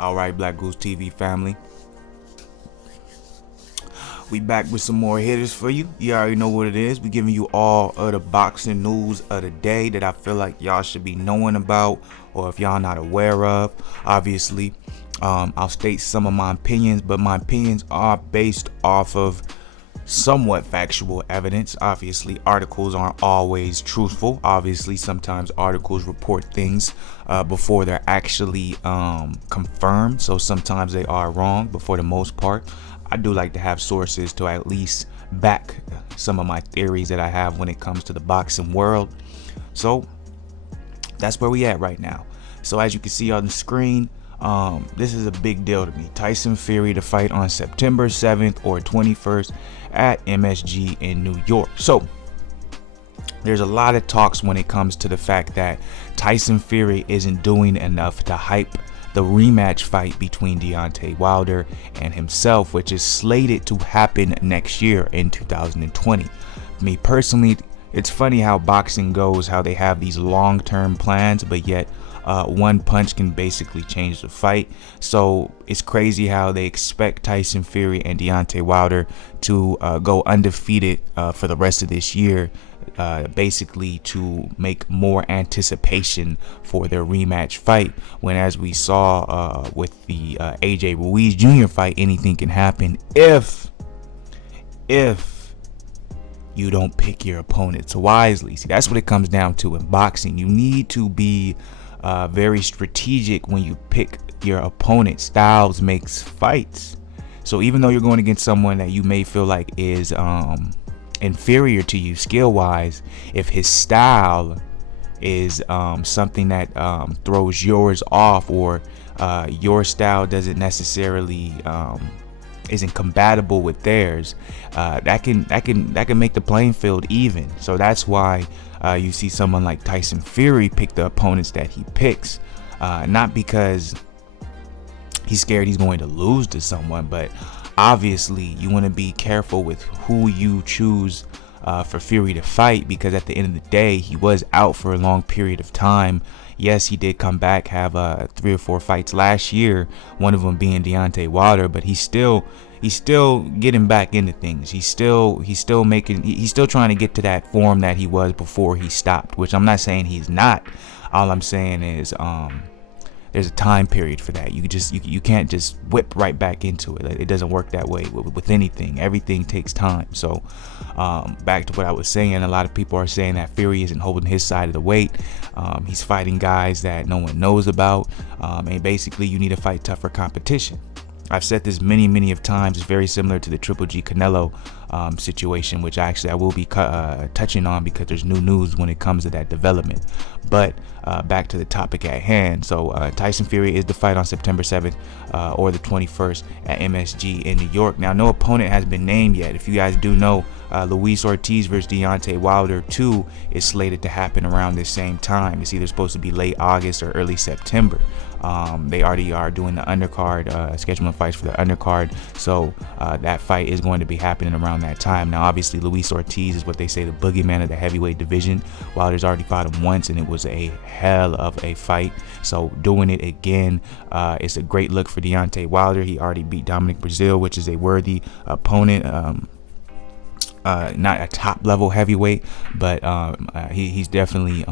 All right, BlakGooseTV family. We back with some more hitters for you. You already know what it is. We giving you all of the boxing news of the day that I feel like y'all should be knowing about, or if y'all not aware of. Obviously, I'll state some of my opinions, but my opinions are based off of somewhat factual evidence. Obviously, articles aren't always truthful. Obviously, sometimes articles report things before they're actually confirmed, so sometimes they are wrong, but for the most part I do like to have sources to at least back some of my theories that I have when it comes to the boxing world. So that's where we at right now. So as you can see on the screen, this is a big deal to me. Tyson Fury to fight on September 7th or 21st at MSG in New York. So there's a lot of talks when it comes to the fact that Tyson Fury isn't doing enough to hype the rematch fight between Deontay Wilder and himself, which is slated to happen next year in 2020. Me personally, it's funny how boxing goes, how they have these long-term plans, but yet one punch can basically change the fight. So it's crazy how they expect Tyson Fury and Deontay Wilder to go undefeated for the rest of this year, basically to make more anticipation for their rematch fight, when as we saw with the AJ Ruiz Jr. fight, anything can happen if you don't pick your opponents wisely. See, that's what it comes down to in boxing. You need to be very strategic when you pick your opponent. Styles makes fights. So even though you're going against someone that you may feel like is inferior to you skill wise, if his style is something that throws yours off, or your style doesn't necessarily isn't compatible with theirs, that can make the playing field even. So that's why you see someone like Tyson Fury pick the opponents that he picks, not because he's scared he's going to lose to someone, but obviously you want to be careful with who you choose for Fury to fight, because at the end of the day, he was out for a long period of time. Yes, he did come back, have 3 or 4 fights last year, one of them being Deontay Wilder, but he's still getting back into things. He's still trying to get to that form that he was before he stopped, which I'm not saying he's not. All I'm saying is there's a time period for that. You can't just whip right back into it. It doesn't work that way with anything. Everything takes time. So back to what I was saying, a lot of people are saying that Fury isn't holding his side of the weight. He's fighting guys that no one knows about, and basically you need to fight tougher competition. I've said this many of times. It's very similar to the Triple G Canelo situation, which actually I will be touching on because there's new news when it comes to that development. But back to the topic at hand. So Tyson Fury is to fight on September 7th or the 21st at MSG in New York. Now, no opponent has been named yet. If you guys do know, Luis Ortiz versus Deontay Wilder 2 is slated to happen around this same time. It's either supposed to be late August or early September. They already are doing the undercard, scheduling fights for the undercard, so that fight is going to be happening around that time. Now, obviously, Luis Ortiz is what they say the boogeyman of the heavyweight division. Wilder's already fought him once, and it was a hell of a fight. So doing it again, it's a great look for Deontay Wilder. He already beat Dominic Brazil, which is a worthy opponent. Not a top level heavyweight, but he's definitely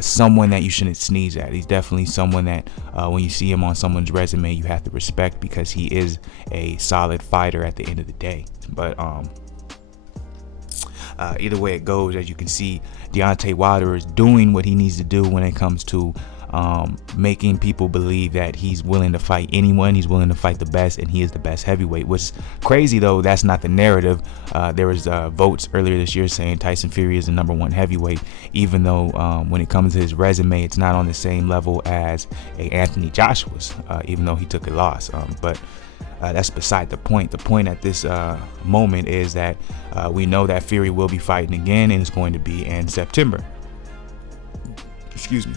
someone that you shouldn't sneeze at. He's definitely someone that when you see him on someone's resume, you have to respect, because he is a solid fighter at the end of the day. But either way it goes, as you can see, Deontay Wilder is doing what he needs to do when it comes to making people believe that he's willing to fight anyone, he's willing to fight the best, and he is the best heavyweight. What's crazy though, that's not the narrative. There was votes earlier this year saying Tyson Fury is the #1 heavyweight, even though when it comes to his resume, it's not on the same level as a Anthony Joshua's, even though he took a loss. But that's beside the point. The point at this moment is that we know that Fury will be fighting again, and it's going to be in September. Excuse me.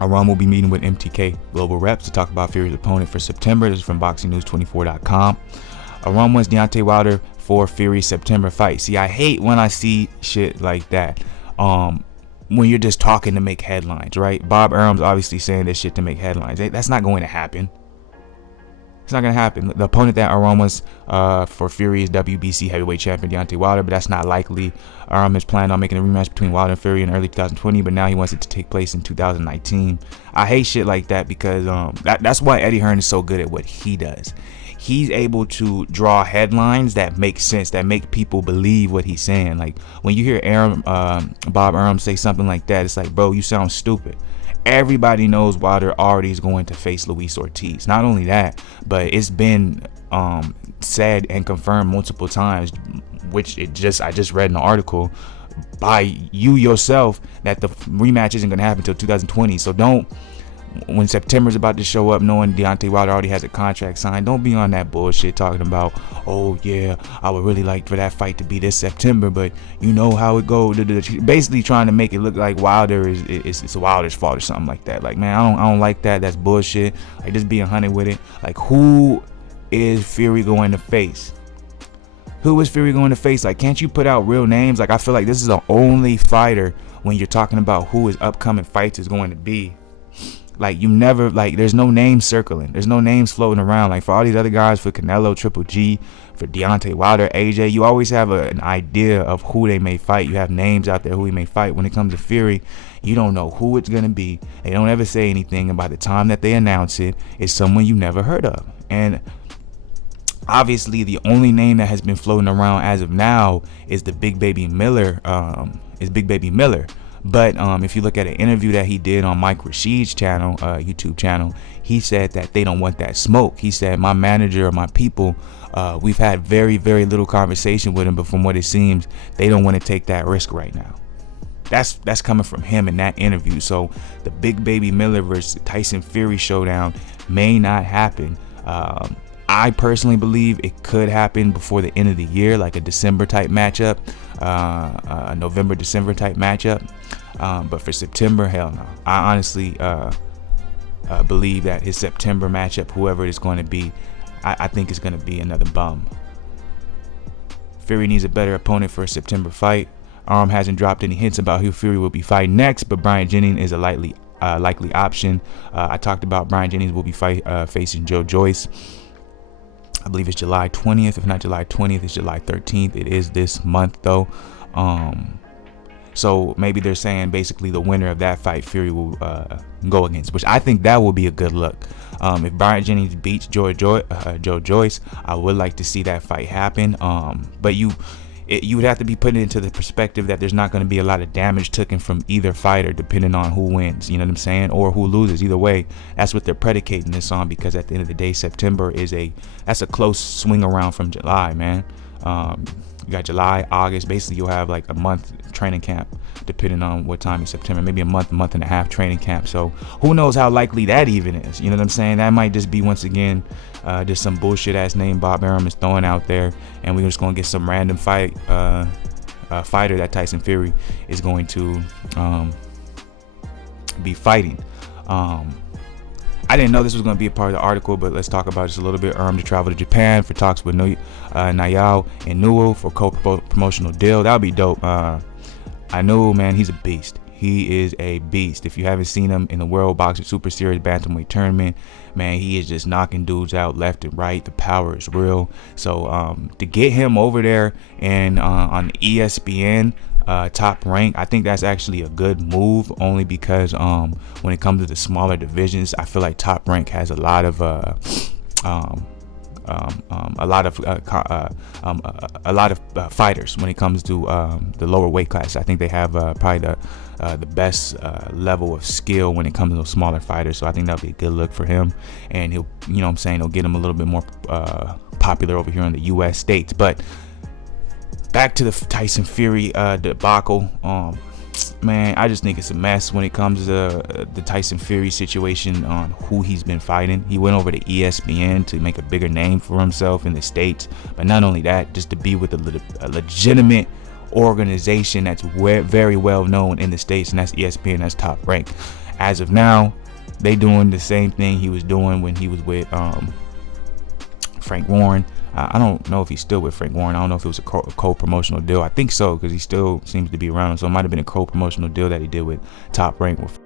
Aram will be meeting with MTK Global Reps to talk about Fury's opponent for September. This is from BoxingNews24.com. Aram wants Deontay Wilder for Fury's September fight. See, I hate when I see shit like that. when you're just talking to make headlines, right? Bob Arum's obviously saying this shit to make headlines. That's not going to happen. It's not going to happen. The opponent that Arum was for Fury is WBC heavyweight champion Deontay Wilder, but that's not likely. Arum is planning on making a rematch between Wilder and Fury in early 2020, but now he wants it to take place in 2019. I hate shit like that because that's why Eddie Hearn is so good at what he does. He's able to draw headlines that make sense, that make people believe what he's saying. Like when you hear Bob Arum say something like that, it's like, bro, you sound stupid. Everybody knows Wilder already is going to face Luis Ortiz. Not only that, but it's been said and confirmed multiple times, which I just read in the article by you yourself, that the rematch isn't going to happen until 2020. So don't, when September's about to show up, knowing Deontay Wilder already has a contract signed, don't be on that bullshit talking about, oh yeah, I would really like for that fight to be this September, but you know how it goes. Basically trying to make it look like Wilder it's Wilder's fault or something like that. Like, man, I don't like that. That's bullshit. Like, just being hunted with it. Like, who is Fury going to face? Who is Fury going to face? Like, can't you put out real names? Like, I feel like this is the only fighter when you're talking about who his upcoming fights is going to be. Like, you never, like, there's no names circling. There's no names floating around. Like, for all these other guys, for Canelo, Triple G, for Deontay Wilder, AJ, you always have an idea of who they may fight. You have names out there who he may fight. When it comes to Fury, you don't know who it's going to be. They don't ever say anything. And by the time that they announce it, it's someone you never heard of. And obviously, the only name that has been floating around as of now is the Big Baby Miller. But if you look at an interview that he did on Mike Rashid's channel, YouTube channel, he said that they don't want that smoke. He said, my manager or my people, we've had very, very little conversation with him, but from what it seems, they don't want to take that risk right now. That's coming from him in that interview. So the Big Baby Miller versus Tyson Fury showdown may not happen. I personally believe it could happen before the end of the year, like a December type matchup, a November-December type matchup. But for September, hell no. I honestly believe that his September matchup, whoever it is going to be, I think it's going to be another bum. Fury needs a better opponent for a September fight. Arum hasn't dropped any hints about who Fury will be fighting next, but Brian Jennings is a likely option. I talked about Brian Jennings will be facing Joyce. I believe it's July 20th. If not July 20th, it's July 13th. It is this month though. So maybe they're saying basically the winner of that fight Fury will go against, which I think that will be a good look. If Brian Jennings beats Joe Joyce, I would like to see that fight happen. But you would have to be put into the perspective that there's not going to be a lot of damage taken from either fighter, depending on who wins, you know what I'm saying, or who loses. Either way, that's what they're predicating this on, because at the end of the day, September that's a close swing around from July, man. You got July, August. Basically, you'll have like a month training camp, depending on what time in September. Maybe a month and a half training camp. So who knows how likely that even is? You know what I'm saying? That might just be, once again, just some bullshit ass name Bob Arum is throwing out there, and we're just gonna get some random fighter that Tyson Fury is going to be fighting. I didn't know this was going to be a part of the article, but let's talk about it just a little bit. Arum to travel to Japan for talks with Naoya Inoue for co-promotional deal. That would be dope. Inoue, man, he's a beast. He is a beast. If you haven't seen him in the World Boxing Super Series Bantamweight Tournament, man, he is just knocking dudes out left and right. The power is real. So to get him over there and on ESPN, Top Rank, I think that's actually a good move, only because when it comes to the smaller divisions, I feel like Top Rank has a lot of fighters when it comes to the lower weight class. I think they have probably the best level of skill when it comes to those smaller fighters. So I think that'll be a good look for him, and he'll, you know what I'm saying, he'll get him a little bit more popular over here in the US states. But back to the Tyson Fury debacle. Man, I just think it's a mess when it comes to the Tyson Fury situation on who he's been fighting. He went over to ESPN to make a bigger name for himself in the States. But not only that, just to be with a legitimate organization that's very well known in the States, and that's ESPN, that's Top Rank. As of now, they doing the same thing he was doing when he was with Frank Warren. I don't know if he's still with Frank Warren. I don't know if it was a co-promotional deal. I think so, because he still seems to be around. So it might have been a co-promotional deal that he did with Top Rank with